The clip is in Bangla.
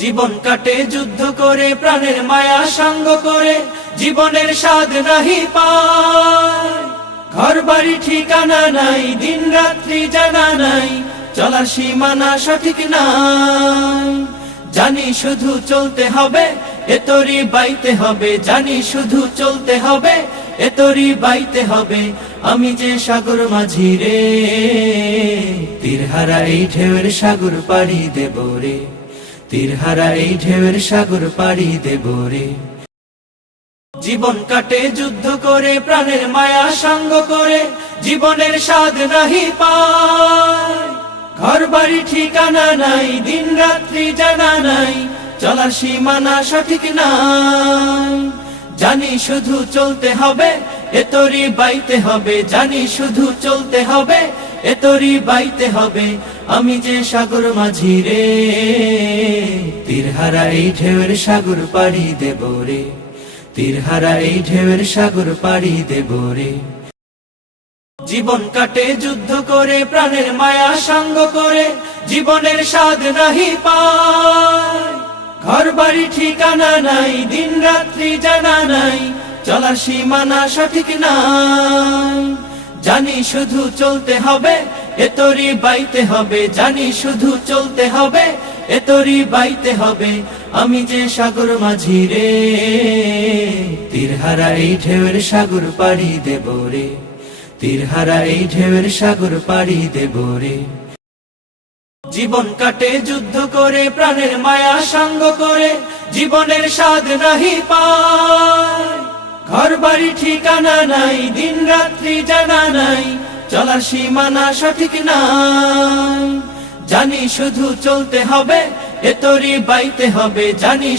জীবন কাটে যুদ্ধ করে, প্রাণের মায়া সঙ্গ করে, জীবনের স্বাদ নাহি পায়। ঘর বাড়ি ঠিকানা নাই, দিন রাত্রি জানা নাই, চলার সীমানা সঠিক নাই। জানি শুধু চলতে হবে, এতরি বাইতে হবে, জানি শুধু চলতে হবে, এতরি বাইতে হবে। আমি যে সাগর মাঝি রে, তীরহারা এই ঢেউয়ের সাগর পাড়ি দেব রে, তীরহারা এই ঢেউয়ের সাগর পাড়ি দেব রে। জীবন কাটে যুদ্ধ করে, প্রাণের মায়া সঙ্গ করে, জীবনের স্বাদ নাহি পায়। ঘর বাড়ি ঠিকানা নাই, দিন রাত্রি জানা নাই, চলার সীমানা সঠিক নাই। জানি শুধু চলতে হবে, এতরি বাইতে হবে, জানি শুধু চলতে হবে, এতরি বাইতে হবে। আমি যে সাগর মাঝি রে, তীরহারা এই ঢেউয়ের সাগর পাড়ি দেব রে, তীরহারা এই ঢেউয়ের সাগর পাড়ি দেব রে। জীবন কাটে যুদ্ধ করে, প্রাণের মায়া সঙ্গ করে, জীবনের স্বাদ নাহি পায়। ঘর বাড়ি ঠিকানা নাই, দিন রাত্রি জানা নাই, চলার সীমানা সঠিক নাই। জানি শুধু চলতে হবে, এতরি বাইতে হবে, জানি শুধু চলতে হবে, এতরি বাইতে হবে। আমি যে সাগর মাঝি রে, তীরহারা এই ঢেউয়ের সাগর পাড়ি দেব রে, তীরহারা এই ঢেউয়ের সাগর পাড়ি দেব রে। জীবন কাটে যুদ্ধ করে, প্রাণের মায়া সঙ্গ করে, জীবনের স্বাদ নাহি পায়। ঘর বাড়ি ঠিকানা নাই, দিন রাত্রি জানা নাই, চলার সীমানা সঠিক নাই। জানি শুধু চলতে হবে, এতরি বাইতে হবে, জানি